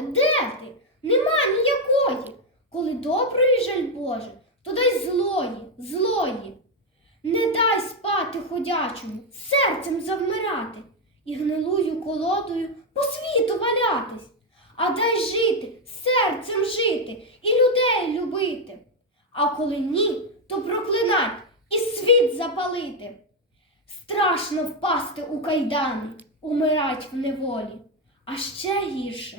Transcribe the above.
де ти? Нема ніякої. Коли доброї жаль Боже, то дай злої, злої. Не дай спати ходячому, серцем завмирати і гнилую колодою по світу валятись, а дай жити, серцем жити і людей любити. А коли ні, то проклинать і світ запалити. Страшно впасти у кайдани, умирать в неволі, а ще гірше